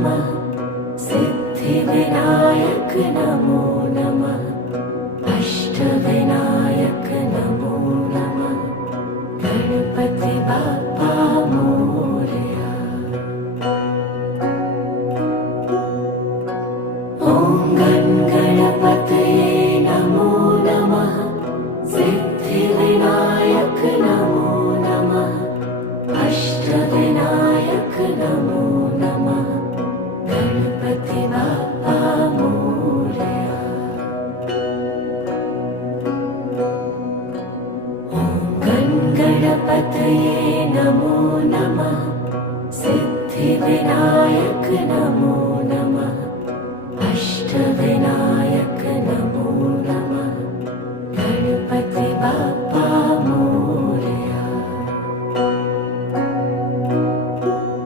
नमः सिद्धिविनायक नमो नमः अष्टविनायक नमो नमः गणपति बाप्पा मोरया। ॐ गणपतये नमो नमः सिद्धिविनायक नमो नमः अष्टविनायक नमो नमः गणपति बाप्पा मोरया। ॐ गणपतये नमो नमः सिद्धिविनायक नमो नमः अष्टविनायक